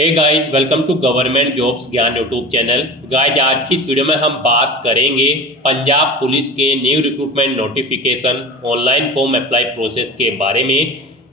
Hey guys, welcome to government jobs Gyan YouTube channel. Guys, आज की इस वीडियो में हम बात करेंगे पंजाब पुलिस के new recruitment notification online form apply process के बारे में।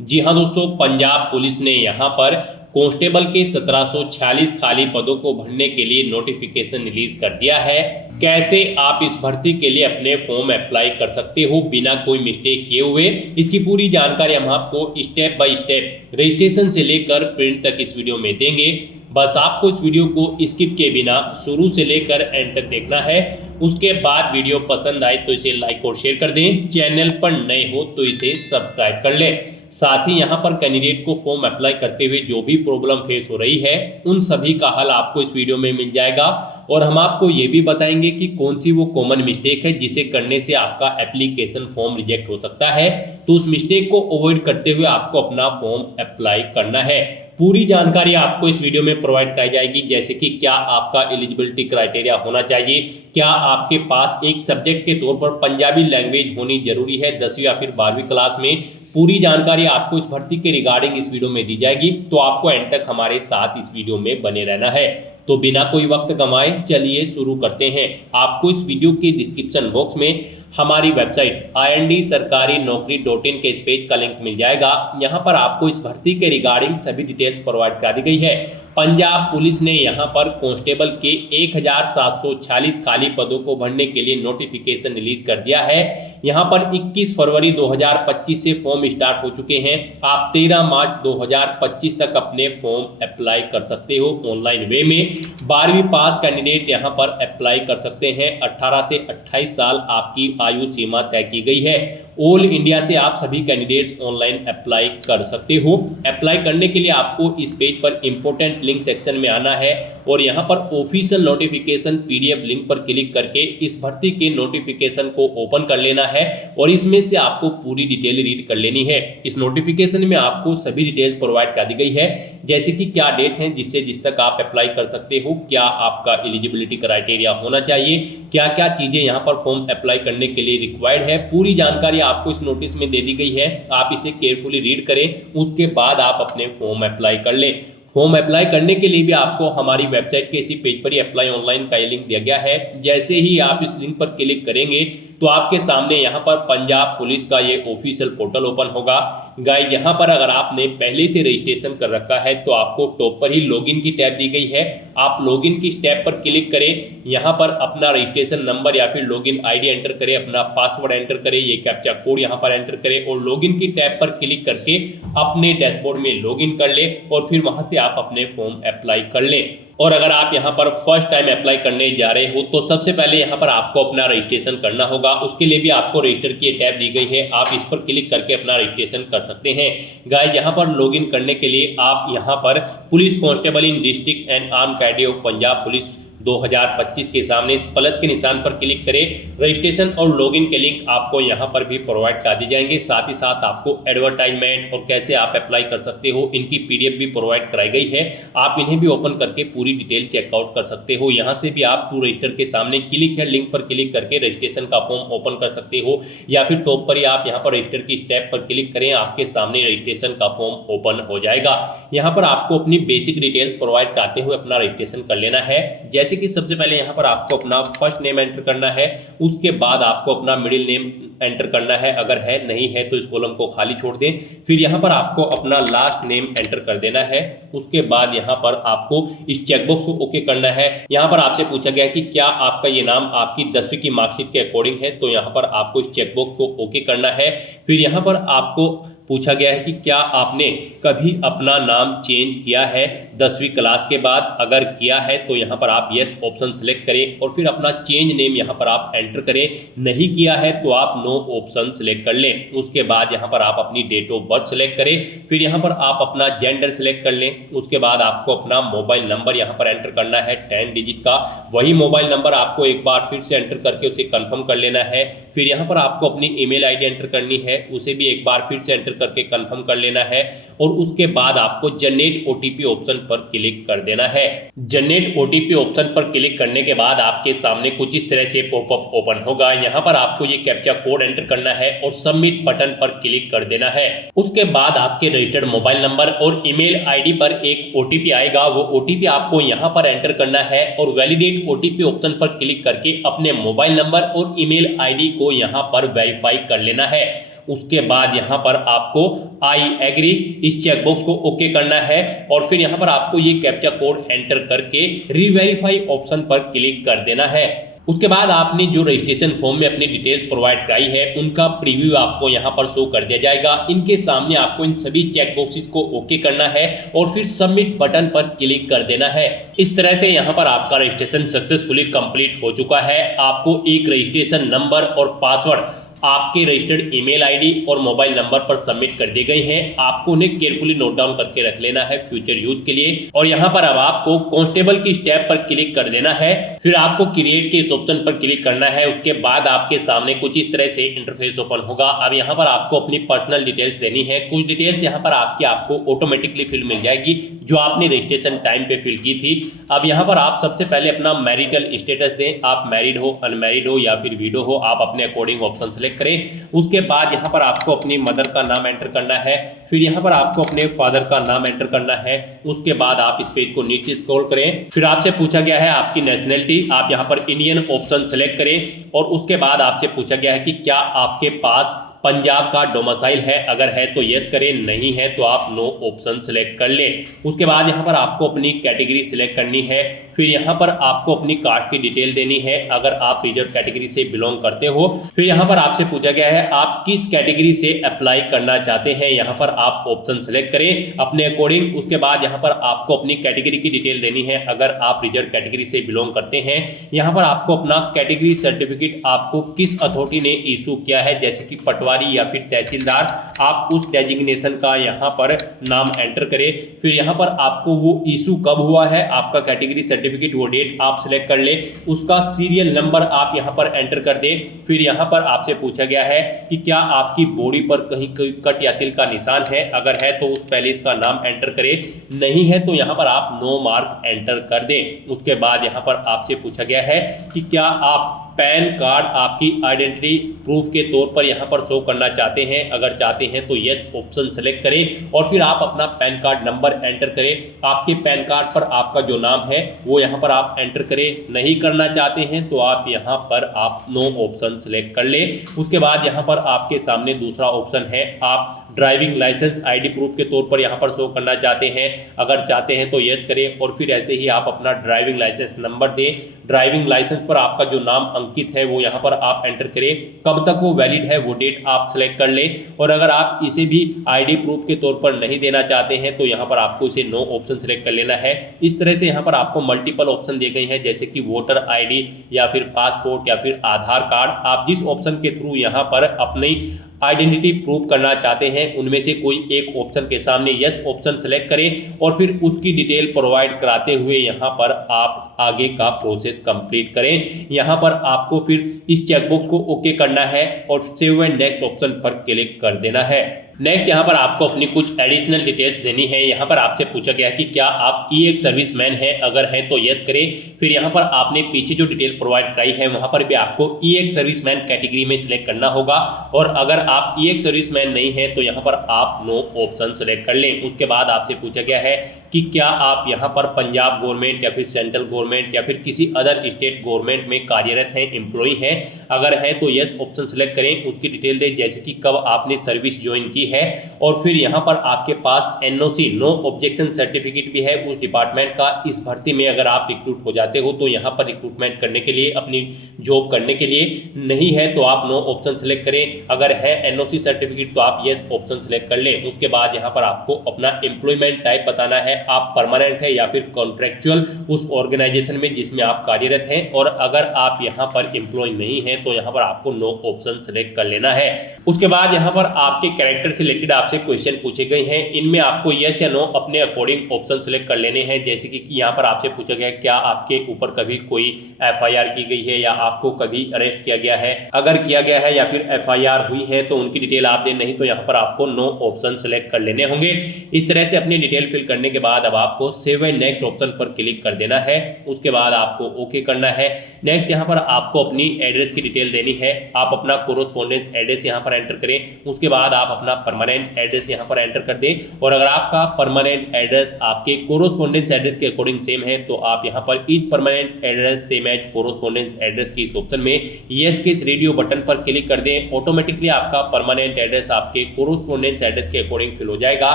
जी हाँ दोस्तों, पंजाब पुलिस ने यहाँ पर कांस्टेबल के 1746 खाली पदों को भरने के लिए नोटिफिकेशन रिलीज कर दिया है। कैसे आप इस भर्ती के लिए अपने फॉर्म अप्लाई कर सकते हो बिना कोई मिस्टेक किए हुए, इसकी पूरी जानकारी हम आपको स्टेप बाय स्टेप रजिस्ट्रेशन से लेकर प्रिंट तक इस वीडियो में देंगे। बस आपको इस वीडियो को स्किप किए बिना शुरू से लेकर एंड तक देखना है। उसके बाद वीडियो पसंद आए तो इसे लाइक और शेयर कर दें। चैनल पर नए हो तो इसे सब्सक्राइब कर लें। साथ ही यहाँ पर कैंडिडेट को फॉर्म अप्लाई करते हुए जो भी प्रॉब्लम फेस हो रही है उन सभी का हल आपको इस वीडियो में मिल जाएगा। और हम आपको ये भी बताएंगे कि कौन सी वो कॉमन मिस्टेक है जिसे करने से आपका एप्लीकेशन फॉर्म रिजेक्ट हो सकता है। तो उस मिस्टेक को अवॉइड करते हुए आपको अपना फॉर्म अप्लाई करना है। पूरी जानकारी आपको इस वीडियो में प्रोवाइड कराई जाएगी, जैसे कि क्या आपका एलिजिबिलिटी क्राइटेरिया होना चाहिए, क्या आपके पास एक सब्जेक्ट के तौर पर पंजाबी लैंग्वेज होनी जरूरी है 10वीं या फिर 12वीं क्लास में। पूरी जानकारी आपको इस भर्ती के रिगार्डिंग इस वीडियो में दी जाएगी, तो आपको एंड तक हमारे साथ इस वीडियो में बने रहना है। तो बिना कोई वक्त गंवाए चलिए शुरू करते हैं। आपको इस वीडियो के डिस्क्रिप्शन बॉक्स में हमारी वेबसाइट IND-sarkarinokri.in के इस पेज का लिंक मिल जाएगा। यहाँ पर आपको इस भर्ती के रिगार्डिंग सभी डिटेल्स प्रोवाइड करा दी गई है। पंजाब पुलिस ने यहाँ पर कांस्टेबल के 1746 खाली पदों को भरने के लिए नोटिफिकेशन रिलीज कर दिया है। यहाँ पर 21 फरवरी 2025 से फॉर्म स्टार्ट हो चुके हैं। आप 13 मार्च 2025 तक अपने फॉर्म अप्लाई कर सकते हो ऑनलाइन वे में। 12वीं पास कैंडिडेट यहाँ पर अप्लाई कर सकते हैं। 18 से 28 साल आपकी आयु सीमा तय की गई है। ऑल इंडिया से आप सभी कैंडिडेट्स ऑनलाइन अप्लाई कर सकते हो। अप्लाई करने के लिए आपको इस पेज पर इंपॉर्टेंट लिंक सेक्शन में आना है और यहाँ पर ऑफिशियल नोटिफिकेशन PDF लिंक पर क्लिक करके इस भर्ती के नोटिफिकेशन को ओपन कर लेना है और इसमें से आपको पूरी डिटेल रीड कर लेनी है। इस नोटिफिकेशन में आपको सभी डिटेल्स प्रोवाइड कर दी गई है, जैसे कि क्या डेट है जिससे जिस तक आप अप्लाई कर सकते हो, क्या आपका एलिजिबिलिटी क्राइटेरिया होना चाहिए, क्या क्या चीजें यहाँ पर फॉर्म अप्लाई करने के लिए रिक्वायर्ड है। पूरी जानकारी आपको इस नोटिस में दे दी गई है। आप इसे केयरफुली रीड करें, उसके बाद आप अपने फॉर्म अप्लाई कर लें। फॉर्म अप्लाई करने के लिए भी आपको हमारी वेबसाइट के इसी पेज पर ही अप्लाई ऑनलाइन का लिंक दिया गया है। जैसे ही आप इस लिंक पर क्लिक करेंगे तो आपके सामने यहाँ पर पंजाब पुलिस का ये ऑफिशियल पोर्टल ओपन होगा। गाइस, यहाँ पर अगर आपने पहले से रजिस्ट्रेशन कर रखा है तो आपको टॉप पर ही लॉगिन की टैब दी गई है। आप लॉगिन की टैब पर क्लिक करें, यहाँ पर अपना रजिस्ट्रेशन नंबर या फिर लॉगिन ID एंटर करें, अपना पासवर्ड एंटर करें, ये कैप्चा कोड यहाँ पर एंटर करें और लॉगिन की टैब पर क्लिक करके अपने डैशबोर्ड में लॉगिन कर लें और फिर वहाँ से आप अपने फॉर्म अप्लाई कर लें। और अगर आप यहाँ पर फर्स्ट टाइम अप्लाई करने जा रहे हो तो सबसे पहले यहाँ पर आपको अपना रजिस्ट्रेशन करना होगा। उसके लिए भी आपको रजिस्टर की टैब दी गई है, आप इस पर क्लिक करके अपना रजिस्ट्रेशन कर सकते हैं। गाइस, यहाँ पर लॉगिन करने के लिए आप यहाँ पर police constable in district and arm cadre of Punjab police 2025 के सामने इस प्लस के निशान पर क्लिक करें। रजिस्ट्रेशन और लॉगिन के लिंक आपको यहाँ पर भी प्रोवाइड कर दी जाएंगे। साथ ही साथ आपको एडवर्टाइजमेंट और कैसे आप अप्लाई कर सकते हो इनकी PDF भी प्रोवाइड कराई गई है। आप इन्हें भी ओपन करके पूरी डिटेल चेकआउट कर सकते हो। यहाँ से भी आप टू रजिस्टर के सामने क्लिक है लिंक पर क्लिक करके रजिस्ट्रेशन का फॉर्म ओपन कर सकते हो, या फिर टॉप पर ही आप यहाँ पर रजिस्टर की स्टेप पर क्लिक करें, आपके सामने रजिस्ट्रेशन का फॉर्म ओपन हो जाएगा। यहाँ पर आपको अपनी बेसिक डिटेल्स प्रोवाइड कराते हुए अपना रजिस्ट्रेशन कर लेना है। जैसे कि सबसे पहले यहाँ पर आपको अपना फर्स्ट नेम एंटर करना है, उसके बाद आपको अपना मिडिल नेम एंटर करना है, अगर है नहीं है तो इस कॉलम को खाली छोड़ दें। फिर यहाँ पर आपको अपना लास्ट नेम एंटर कर देना है। उसके बाद यहाँ पर आपको इस चेकबॉक्स को ओके करना है। यहाँ पर आपसे पूछा गया है कि क्या आपका ये नाम आपकी 10वीं की मार्कशीट के अकॉर्डिंग है, तो यहाँ पर आपको इस चेकबॉक्स को ओके करना है। फिर यहाँ पर आपको पूछा गया है कि क्या आपने कभी अपना नाम चेंज किया है 10वीं क्लास के बाद, अगर किया है तो यहाँ पर आप यस ऑप्शन सेलेक्ट करें और फिर अपना चेंज नेम यहाँ पर आप एंटर करें। नहीं किया है तो आप नो ऑप्शन सेलेक्ट कर लें। उसके बाद यहाँ पर आप अपनी डेट ऑफ बर्थ सेलेक्ट करें, फिर यहाँ पर आप अपना जेंडर सेलेक्ट कर लें। उसके बाद आपको अपना मोबाइल नंबर यहाँ पर एंटर करना है 10 डिजिट का। वही मोबाइल नंबर आपको एक बार फिर से एंटर करके उसे कंफर्म कर लेना है। फिर यहाँ पर आपको अपनी email ID एंटर करनी है, उसे भी एक बार फिर से एंटर करके कंफर्म कर लेना है और उसके बाद आपको जनरेट ओटीपी ऑप्शन पर क्लिक कर देना है। जनरेट ओटीपी ऑप्शन पर क्लिक करने के बाद आपके सामने कुछ इस तरह से पॉपअप ओपन होगा। यहाँ पर आपको ये कैप्चा कोड एंटर करना है और सबमिट बटन पर क्लिक कर देना है। उसके बाद आपके रजिस्टर्ड मोबाइल नंबर और ईमेल आईडी पर एक ओटीपी आएगा। वो ओटीपी आपको यहाँ पर एंटर करना है और वैलिडेट ओटीपी ऑप्शन पर क्लिक करके अपने मोबाइल नंबर और ईमेल आईडी को यहाँ पर वेरीफाई कर लेना है। उसके बाद यहाँ पर आपको आई एग्री इस चेकबॉक्स को ओके करना है और फिर यहाँ पर आपको ये कैप्चा कोड एंटर करके रीवेरीफाई ऑप्शन पर क्लिक कर देना है। उसके बाद आपने जो रजिस्ट्रेशन फॉर्म में अपनी डिटेल्स प्रोवाइड कराई है उनका प्रीव्यू आपको यहाँ पर शो कर दिया जाएगा। इनके सामने आपको इन सभी चेक बॉक्सेस को ओके करना है और फिर सबमिट बटन पर क्लिक कर देना है। इस तरह से यहाँ पर आपका रजिस्ट्रेशन सक्सेसफुली कंप्लीट हो चुका है। आपको एक रजिस्ट्रेशन नंबर और पासवर्ड आपके रजिस्टर्ड ईमेल आईडी और मोबाइल नंबर पर सबमिट कर दिए गए हैं। आपको उन्हें केयरफुली नोट डाउन करके रख लेना है फ्यूचर यूज के लिए। और यहाँ पर अब आपको कांस्टेबल की स्टेप पर क्लिक कर देना है। फिर आपको क्रिएट के इस ऑप्शन पर क्लिक करना है। उसके बाद आपके सामने कुछ इस तरह से इंटरफेस ओपन होगा। अब यहाँ पर आपको अपनी पर्सनल डिटेल्स देनी है। कुछ डिटेल्स यहाँ पर आपको ऑटोमेटिकली फिल मिल जाएगी जो आपने रजिस्ट्रेशन टाइम पे फिल की थी। अब यहाँ पर आप सबसे पहले अपना मैरिटल स्टेटस दें। आप मैरिड हो, अनमैरिड हो या फिर विडो हो, आप अपने अकॉर्डिंग ऑप्शन सेलेक्ट करें। उसके बाद यहाँ पर आपको अपनी मदर का नाम एंटर करना है। फिर यहाँ पर आपको अपने फादर का नाम एंटर करना है। उसके बाद आप इस पेज को नीचे स्क्रॉल करें। फिर आपसे पूछा गया है आपकी नेशनलिटी, आप यहाँ पर इंडियन ऑप्शन सेलेक्ट करें और उसके बाद आपसे पूछा गया है कि क्या आपके पास पंजाब का डोमिसाइल है। अगर है तो यस करें, नहीं है तो आप नो ऑप्शन सेलेक्ट कर लें। उसके बाद यहाँ पर आपको अपनी कैटेगरी सिलेक्ट करनी है। फिर यहाँ पर आपको अपनी कास्ट की डिटेल देनी है अगर आप रिजर्व कैटेगरी से बिलोंग करते हो। फिर यहाँ पर आपसे पूछा गया है आप किस कैटेगरी से अप्लाई करना चाहते हैं। यहाँ पर आप ऑप्शन सेलेक्ट करें अपने अकॉर्डिंग। उसके बाद यहाँ पर आपको अपनी कैटेगरी की डिटेल देनी है अगर आप रिजर्व कैटेगरी से बिलोंग करते हैं। यहाँ पर आपको अपना कैटेगरी सर्टिफिकेट आपको किस अथॉरिटी ने इशू किया है, जैसे कि पटवारी या फिर तहसीलदार, आप उस डेजिग्नेशन का यहाँ पर नाम एंटर करें। फिर यहाँ पर आपको वो इशू कब हुआ है, आपका कैटेगरी सर्टिफिकेट वो डेट आप सिलेक्ट कर ले। उसका सीरियल नंबर आप यहाँ पर एंटर कर दें। फिर यहाँ पर आपसे पूछा गया है कि क्या आपकी बॉडी पर कहीं कोई कट या तिल का निशान है। अगर है तो उस पहले इसका नाम एंटर करें, नहीं है तो यहाँ पर आप नो मार्क एंटर कर दें। उसके बाद यहाँ पर आपसे पूछा गया है कि क्या आप पैन कार्ड आपकी आइडेंटिटी प्रूफ के तौर पर यहाँ पर शो करना चाहते हैं। अगर चाहते हैं तो यस ऑप्शन सेलेक्ट करें और फिर आप अपना पैन कार्ड नंबर एंटर करें। आपके पैन कार्ड पर आपका जो नाम है वो यहाँ पर आप एंटर करें। नहीं करना चाहते हैं तो आप यहाँ पर आप नो ऑप्शन सेलेक्ट कर लें। उसके बाद यहाँ पर आपके सामने दूसरा ऑप्शन है, आप ड्राइविंग लाइसेंस आईडी प्रूफ के तौर पर यहाँ पर शो करना चाहते हैं। अगर चाहते हैं तो यस करें और फिर ऐसे ही आप अपना ड्राइविंग लाइसेंस नंबर दें। ड्राइविंग लाइसेंस पर आपका जो नाम अंकित है वो यहाँ पर आप एंटर करें। कब तक वो वैलिड है वो डेट आप सेलेक्ट कर लें। और अगर आप इसे भी आईडी प्रूफ के तौर पर नहीं देना चाहते हैं तो यहाँ पर आपको इसे नो ऑप्शन सेलेक्ट कर लेना है। इस तरह से यहाँ पर आपको मल्टीपल ऑप्शन दिए गए हैं, जैसे कि वोटर आईडी या फिर पासपोर्ट या फिर आधार कार्ड। आप जिस ऑप्शन के थ्रू यहाँ पर अपनी आइडेंटिटी प्रूव करना चाहते हैं उनमें से कोई एक ऑप्शन के सामने यस ऑप्शन सेलेक्ट करें और फिर उसकी डिटेल प्रोवाइड कराते हुए यहाँ पर आप आगे का प्रोसेस कंप्लीट करें। यहाँ पर आपको फिर इस चेकबॉक्स को ओके करना है और सेव एंड नेक्स्ट ऑप्शन पर क्लिक कर देना है। नेक्स्ट यहाँ पर आपको अपनी कुछ एडिशनल डिटेल्स देनी है। यहाँ पर आपसे पूछा गया कि क्या आप ई-एक्स सर्विसमैन हैं। अगर है तो यस करें। फिर यहाँ पर आपने पीछे जो डिटेल प्रोवाइड कराई है वहाँ पर भी आपको ई-एक्स सर्विसमैन कैटेगरी में सिलेक्ट करना होगा और अगर आप ई-एक्स सर्विसमैन नहीं है तो यहाँ पर आप नो ऑप्शन सेलेक्ट कर लें। उसके बाद आपसे पूछा गया है कि क्या आप यहाँ पर पंजाब गवर्नमेंट या फिर सेंट्रल गवर्नमेंट या फिर किसी अदर स्टेट गवर्नमेंट में कार्यरत हैं, एम्प्लॉई हैं। अगर है तो यस ऑप्शन सेलेक्ट करें। उसकी डिटेल दें, जैसे कि कब आपने सर्विस ज्वाइन की है और फिर यहाँ पर आपके पास एनओसी नो ऑब्जेक्शन सर्टिफिकेट भी है उस डिपार्टमेंट का। इस भर्ती में अगर आप रिक्रूट हो जाते हो तो यहाँ पर रिक्रूटमेंट करने के लिए, अपनी जॉब करने के लिए, नहीं है तो आप नो ऑप्शन सेलेक्ट करें। अगर है एनओसी सर्टिफिकेट तो आप यस ऑप्शन सेलेक्ट कर लें। उसके बाद यहाँ पर आपको अपना एम्प्लॉयमेंट टाइप बताना है। आप परमानेंट है या फिर कॉन्ट्रेक्चुअल उस ऑर्गेनाइजेशन में जिसमें आप कार्यरत हैं, और अगर आप यहाँ पर एम्प्लॉय नहीं हैं तो यहाँ पर आपको नो ऑप्शन सेलेक्ट कर लेना है। उसके बाद यहाँ पर आपके कैरेक्टर से रिलेटेड आपसे क्वेश्चन पूछे गए हैं, इनमें आपको यस या नो अपने अकॉर्डिंग ऑप्शन सेलेक्ट कर लेने हैं। जैसे कि यहाँ पर आपसे पूछा गया क्या आपके ऊपर कभी कोई एफआईआर की गई है या आपको कभी अरेस्ट किया गया है, अगर किया गया है या फिर एफआईआर हुई है तो उनकी डिटेल आप दें, नहीं तो यहाँ पर आपको नो ऑप्शन सेलेक्ट कर लेने होंगे। इस तरह से अपनी डिटेल फिल करने के बाद अब आपको सेव एंड नेक्स्ट ऑप्शन पर क्लिक कर देना है। उसके बाद आपको ओके करना है। नेक्स्ट यहाँ पर आपको अपनी एड्रेस की डिटेल देनी है। आप अपना कोरोस्पोंडेंस एड्रेस यहाँ पर एंटर करें। उसके बाद आप अपना परमानेंट एड्रेस यहाँ पर एंटर कर दें, और अगर आपका परमानेंट एड्रेस आपके कोरोस्पोंडेंस एड्रेस के अकॉर्डिंग सेम है तो आप यहाँ पर is permanent address same as correspondence address की इस ऑप्शन में यस के इस रेडियो बटन पर क्लिक कर दें। ऑटोमेटिकली आपका परमानेंट एड्रेस आपके कोरोस्पोंडेंस एड्रेस के अकॉर्डिंग फिल हो जाएगा।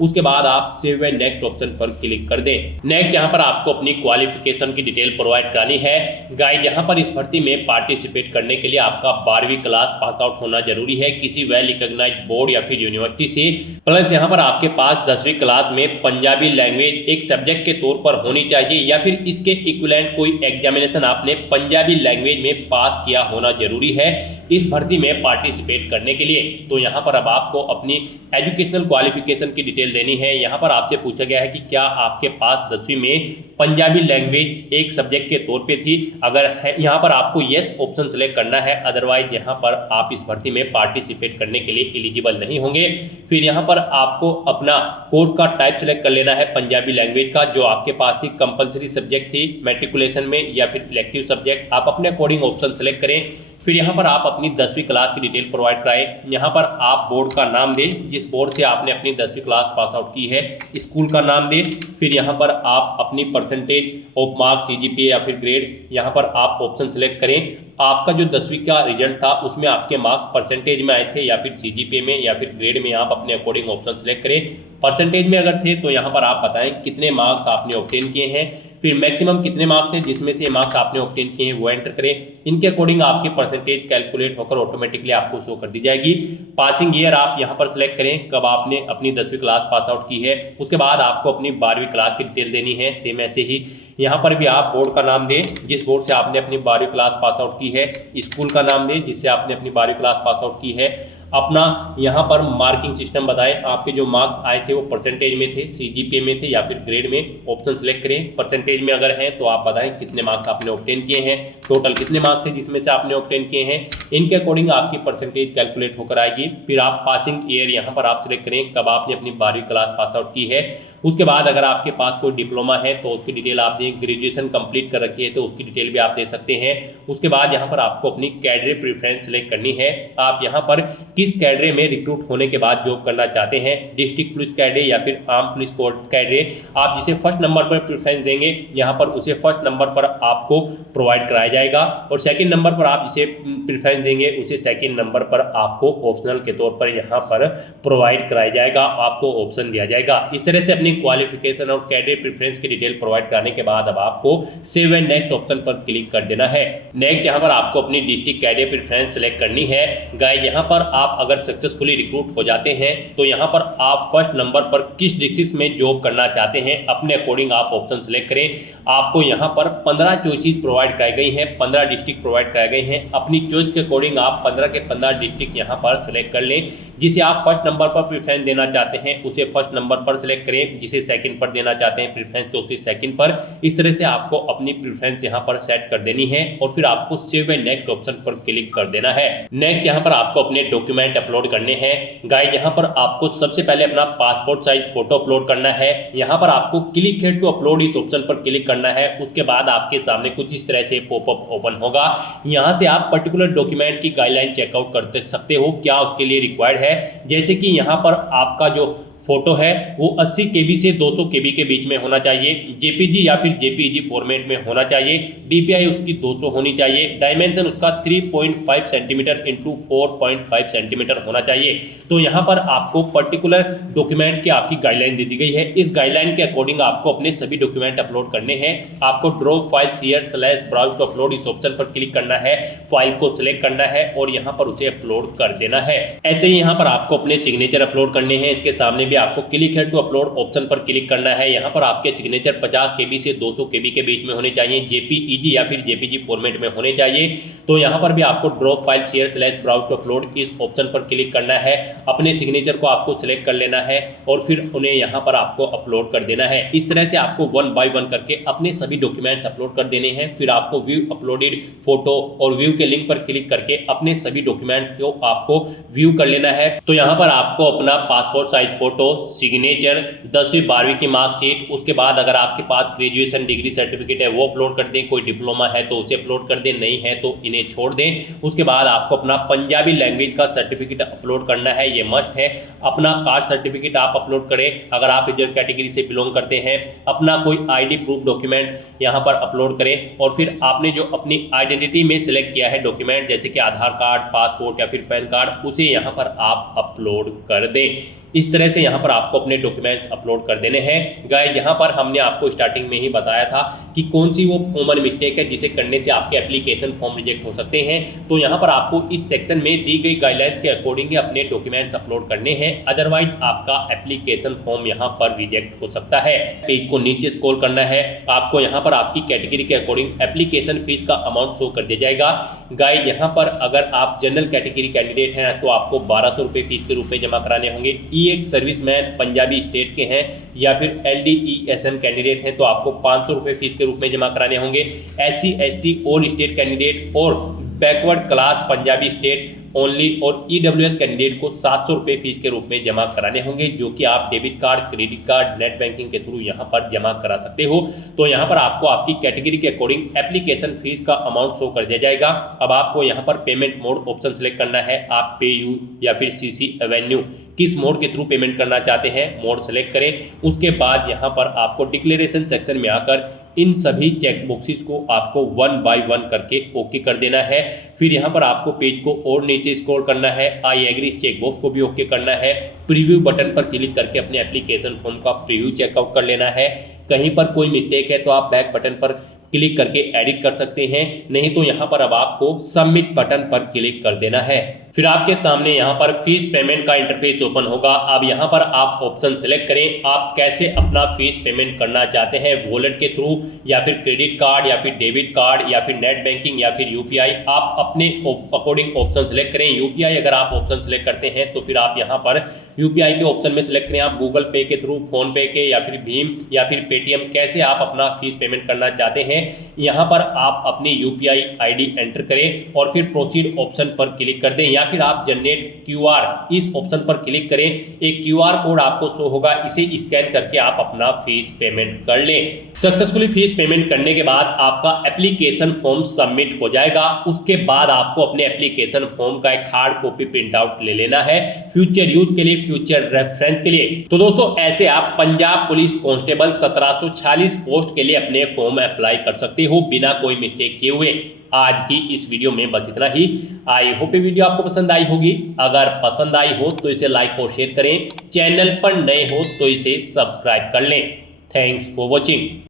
उसके बाद आप सेव एंड नेक्स्ट ऑप्शन पर क्लिक कर दें। नेक्स्ट यहाँ पर आपको अपनी क्वालिफिकेशन की डिटेल प्रोवाइड करानी है। गाइस यहाँ पर इस भर्ती में पार्टिसिपेट करने के लिए आपका 12वीं क्लास पास आउट होना जरूरी है किसी वेल रिकॉग्नाइज्ड बोर्ड या फिर यूनिवर्सिटी से, प्लस यहाँ पर आपके पास 10वीं क्लास में पंजाबी लैंग्वेज एक सब्जेक्ट के तौर पर होनी चाहिए या फिर इसके इक्विवेलेंट कोई एग्जामिनेशन आपने पंजाबी लैंग्वेज में पास किया होना जरूरी है इस भर्ती में पार्टिसिपेट करने के लिए। तो यहाँ पर अब आपको अपनी एजुकेशनल क्वालिफिकेशन की डिटेल देनी है। यहाँ पर आपसे पूछा गया है कि क्या आपके पास 10वीं में पंजाबी लैंग्वेज एक सब्जेक्ट के तौर पे थी, अगर है यहाँ पर आपको यस ऑप्शन सेलेक्ट करना है, अदरवाइज यहाँ पर आप इस भर्ती में पार्टिसिपेट करने के लिए एलिजिबल नहीं होंगे। फिर यहाँ पर आपको अपना कोर्स का टाइप सेलेक्ट कर लेना है पंजाबी लैंग्वेज का, जो आपके पास थी कंपलसरी सब्जेक्ट थी मैट्रिकुलेशन में या फिर इलेक्टिव सब्जेक्ट, आप अपने अकॉर्डिंग ऑप्शन सेलेक्ट करें। फिर यहाँ पर आप अपनी 10वीं क्लास की डिटेल प्रोवाइड कराएं। यहाँ पर आप बोर्ड का नाम दें जिस बोर्ड से आपने अपनी 10वीं क्लास पास आउट की है, स्कूल का नाम दें। फिर यहाँ पर आप अपनी परसेंटेज ऑफ मार्क्स सीजीपीए या फिर ग्रेड यहाँ पर आप ऑप्शन सेलेक्ट करें। आपका जो 10वीं का रिजल्ट था उसमें आपके मार्क्स परसेंटेज में आए थे या फिर सीजीपीए में या फिर ग्रेड में, आप अपने अकॉर्डिंग ऑप्शन सेलेक्ट करें। परसेंटेज में अगर थे तो यहाँ पर आप बताएं कितने मार्क्स आपने ऑब्टेन किए हैं, फिर मैक्सिमम कितने मार्क्स थे जिसमें से मार्क्स आपने ऑब्टेन किए हैं वो एंटर करें। इनके अकॉर्डिंग आपकी परसेंटेज कैलकुलेट होकर ऑटोमेटिकली आपको शो कर दी जाएगी। पासिंग ईयर आप यहाँ पर सिलेक्ट करें कब आपने अपनी 10वीं क्लास पास आउट की है। उसके बाद आपको अपनी 12वीं क्लास की डिटेल देनी है। सेम ऐसे ही यहाँ पर भी आप बोर्ड का नाम दें जिस बोर्ड से आपने अपनी 12वीं क्लास पास आउट की है, स्कूल का नाम दें जिससे आपने अपनी 12वीं क्लास पास आउट की है, अपना यहाँ पर मार्किंग सिस्टम बताएं, आपके जो मार्क्स आए थे वो परसेंटेज में थे, सीजीपीए में थे या फिर ग्रेड में, ऑप्शन सेलेक्ट करें। परसेंटेज में अगर हैं तो आप बताएं कितने मार्क्स आपने ऑब्टेन किए हैं, टोटल कितने मार्क्स थे जिसमें से आपने ऑब्टेन किए हैं, इनके अकॉर्डिंग आपकी परसेंटेज कैलकुलेट होकर आएगी। फिर आप पासिंग ईयर यहाँ पर आप सिलेक्ट करें कब आपने अपनी 12वीं क्लास पास आउट की है। उसके बाद अगर आपके पास कोई डिप्लोमा है तो उसकी डिटेल आप दें, ग्रेजुएशन कंप्लीट कर रखी है तो उसकी डिटेल भी आप दे सकते हैं। उसके बाद यहाँ पर आपको अपनी कैडरे प्रेफरेंस सेलेक्ट करनी है। आप यहाँ पर किस कैडरे में रिक्रूट होने के बाद जॉब करना चाहते हैं, डिस्ट्रिक्ट पुलिस कैडरे या फिर आर्म पुलिस कैडरे, आप जिसे फर्स्ट नंबर पर प्रेफरेंस देंगे यहाँ पर उसे फर्स्ट नंबर पर आपको प्रोवाइड कराया जाएगा, और सेकंड नंबर पर आप जिसे प्रेफरेंस देंगे उसे सेकंड नंबर पर आपको ऑप्शनल के तौर पर यहाँ पर प्रोवाइड कराया जाएगा, आपको ऑप्शन दिया जाएगा। इस तरह से अपनी क्वालिफिकेशन और कैडरे प्रेफरेंस की डिटेल प्रोवाइड कराने के बाद अब आपको सेव एंड नेक्स्ट ऑप्शन पर क्लिक कर देना है। नेक्स्ट यहाँ पर आपको अपनी डिस्ट्रिक्ट कैडरे प्रेफरेंस सेलेक्ट करनी है। गाइस यहाँ पर आप अगर सक्सेसफुली रिक्रूट हो जाते हैं तो यहाँ पर आप फर्स्ट नंबर पर किस डिस्ट्रिक्ट में जॉब करना चाहते हैं अपने अकॉर्डिंग आप ऑप्शन सेलेक्ट करें। आपको यहाँ पर 15 चॉइसेस प्रोवाइड कराई गई हैं, 15 डिस्ट्रिक्ट प्रोवाइड कराए गए हैं। अपनी चॉइस के अकॉर्डिंग आप 15 के 15 डिस्ट्रिक्ट यहाँ पर सेलेक्ट कर लें। जिसे आप फर्स्ट नंबर पर प्रेफरेंस देना चाहते हैं उसे फर्स्ट नंबर पर सेलेक्ट करें, जिसे सेकंड पर देना चाहते हैं प्रेफरेंस तो उसे सेकंड पर। इस तरह से आपको अपनी प्रेफरेंस यहाँ पर सेट कर देनी है और फिर आपको सेव एंड नेक्स्ट ऑप्शन पर क्लिक कर देना है। नेक्स्ट यहाँ पर आपको अपने डॉक्यूमेंट अपलोड करने हैं। गाइस यहाँ पर आपको सबसे पहले अपना पासपोर्ट साइज फोटो अपलोड करना है। यहाँ पर आपको क्लिक हियर टू अपलोड इस ऑप्शन पर क्लिक करना है। उसके बाद आपके सामने कुछ इस तरह से पॉपअप ओपन होगा। यहाँ से आप पर्टिकुलर डॉक्यूमेंट की गाइडलाइन चेकआउट कर सकते हो क्या उसके लिए रिक्वायर्ड है। जैसे कि यहाँ पर आपका जो फोटो है वो 80 KB से 200 KB के बीच में होना चाहिए, जेपीजी या फिर जेपीजी फॉर्मेट में होना चाहिए, डीपीआई उसकी 200 होनी चाहिए, डायमेंशन उसका 3.5 सेंटीमीटर इंटू 4.5 सेंटीमीटर होना चाहिए। तो यहाँ पर आपको पर्टिकुलर डॉक्यूमेंट की आपकी गाइडलाइन दे दी गई है। इस गाइडलाइन के अकॉर्डिंग आपको अपने सभी डॉक्यूमेंट अपलोड करने हैं। आपको draw files here slash browse to upload इस ऑप्शन पर क्लिक करना है, फाइल को सिलेक्ट करना है और यहाँ पर उसे अपलोड कर देना है। ऐसे ही यहाँ पर आपको अपने सिग्नेचर अपलोड करने हैं। इसके सामने भी आपको क्लिक है टू अपलोड ऑप्शन पर क्लिक करना है। यहाँ पर आपके सिग्नेचर 50 KB से 200 KB के बीच में होने चाहिए, JPEG या फिर JPG फॉर्मेट में होने चाहिए। तो यहाँ पर भी आपको drop file share slash browse to upload इस ऑप्शन पर क्लिक करना है। अपने सिग्नेचर को आपको सिलेक्ट कर लेना है और फिर उन्हें यहाँ पर आपको अपलोड कर देना है। इस तरह से आपको 1 by 1 करके अपने सभी डॉक्यूमेंट्स अपलोड कर देने हैं। फिर आपको व्यू अपलोडेड फोटो और व्यू के लिंक पर क्लिक करके अपने सभी डॉक्यूमेंट्स को आपको व्यू कर लेना है। तो यहाँ पर आपको अपना पासपोर्ट साइज फोटो, सिग्नेचर, 10वीं 12वीं की मार्कशीट, उसके बाद अगर आपके पास ग्रेजुएशन डिग्री सर्टिफिकेट है वो अपलोड कर दें, कोई डिप्लोमा है तो उसे अपलोड कर दें, नहीं है तो इन्हें छोड़ दें। उसके बाद आपको अपना पंजाबी लैंग्वेज का सर्टिफिकेट अपलोड करना है, ये मस्ट है। अपना कास्ट सर्टिफिकेट आप अपलोड करें अगर आप रिजर्व कैटेगरी से बिलोंग करते हैं। अपना कोई ID प्रूफ डॉक्यूमेंट यहाँ पर अपलोड करें और फिर आपने जो अपनी आइडेंटिटी में सिलेक्ट किया है डॉक्यूमेंट, जैसे कि आधार कार्ड, पासपोर्ट या फिर पैन कार्ड, उसे यहाँ पर आप अपलोड कर दें। इस तरह से यहाँ पर आपको अपने डॉक्यूमेंट्स अपलोड कर देने हैं। गाइस, यहाँ पर हमने आपको स्टार्टिंग में ही बताया था कि कौन सी वो कॉमन मिस्टेक है जिसे करने से आपके एप्लीकेशन फॉर्म रिजेक्ट हो सकते हैं। तो यहाँ पर आपको इस सेक्शन में दी गई गाइडलाइंस के अकॉर्डिंग अपने डॉक्यूमेंट्स अपलोड करने हैं, अदरवाइज आपका एप्लीकेशन फॉर्म यहाँ पर रिजेक्ट हो सकता है। पेज को नीचे स्क्रॉल करना है, आपको यहाँ पर आपकी कैटेगरी के अकॉर्डिंग एप्लीकेशन फीस का अमाउंट शो कर दिया जाएगा। गाइस, यहाँ पर अगर आप जनरल कैटेगरी कैंडिडेट हैं तो आपको 1200 रुपये फीस के रूप में जमा कराने होंगे। एक सर्विसमैन पंजाबी स्टेट के हैं या फिर LDESM कैंडिडेट हैं तो आपको 500 रुपये फीस के रूप में जमा कराने होंगे। SC ST all state candidate और backward class Punjabi state only और EWS कैंडिडेट को 700 रुपये फीस के रूप में जमा कराने होंगे, जो कि आप debit card, credit card, net banking के थ्रू यहाँ पर जमा करा सकते हो। तो यहाँ पर आपको आपकी कैटेगरी के अकॉर्डिंग एप्लीकेशन फीस का अमाउंट शो कर दिया जाएगा। अब आपको यहाँ पर पेमेंट मोड ऑप्शन सेलेक्ट करना है। आप PayU या फिर CC एवेन्यू किस मोड के थ्रू पेमेंट करना चाहते हैं, मोड सेलेक्ट करें। उसके बाद यहाँ पर आपको डिक्लेरेशन सेक्शन में आकर इन सभी चेक बॉक्सेस को आपको 1 by 1 करके ओके कर देना है। फिर यहाँ पर आपको पेज को और नीचे स्क्रॉल करना है, आई एग्री चेक बॉक्स को भी ओके करना है। प्रीव्यू बटन पर क्लिक करके अपने एप्लीकेशन फॉर्म का प्रीव्यू चेकआउट कर लेना है। कहीं पर कोई मिस्टेक है तो आप बैक बटन पर क्लिक करके एडिट कर सकते हैं, नहीं तो यहाँ पर अब आपको सबमिट बटन पर क्लिक कर देना है। फिर आपके सामने यहाँ पर फीस पेमेंट का इंटरफेस ओपन होगा। अब यहाँ पर आप ऑप्शन सेलेक्ट करें, आप कैसे अपना फीस पेमेंट करना चाहते हैं, वॉलेट के थ्रू या फिर क्रेडिट कार्ड या फिर डेबिट कार्ड या फिर नेट बैंकिंग या फिर UPI। आप अपने अकॉर्डिंग ऑप्शन सेलेक्ट करें। UPI अगर आप ऑप्शन सेलेक्ट करते हैं तो फिर आप यहाँ पर UPI के ऑप्शन में सेलेक्ट करें, आप गूगल पे के थ्रू, फोन पे के या फिर भीम या फिर पेटीएम, कैसे आप अपना फीस पेमेंट करना चाहते हैं। यहाँ पर आप अपनी UPI ID एंटर करें और फिर प्रोसीड ऑप्शन पर क्लिक कर दें, या फिर आप जनरेट QR इस ऑप्शन पर क्लिक करें। एक QR कोड आपको शो होगा, इसे स्कैन करके आप अपना फीस पेमेंट कर लें। सक्सेसफुली फीस पेमेंट करने के बाद आपका एप्लीकेशन फॉर्म सबमिट हो जाएगा। उसके बाद आपको अपने एप्लीकेशन फॉर्म का एक हार्ड कॉपी प्रिंट आउट ले लेना है, फ्यूचर यूज के लिए, फ्यूचर रेफरेंस के लिए। तो दोस्तों, ऐसे आप पंजाब पुलिस कांस्टेबल 1746 पोस्ट के लिए अपने फॉर्म अप्लाई कर सकते हो बिना कोई मिस्टेक किए हुए। आज की इस वीडियो में बस इतना ही। आई होप ये वीडियो आपको पसंद आई होगी। अगर पसंद आई हो तो इसे लाइक और शेयर करें। चैनल पर नए हो तो इसे सब्सक्राइब कर लें। Thanks for watching.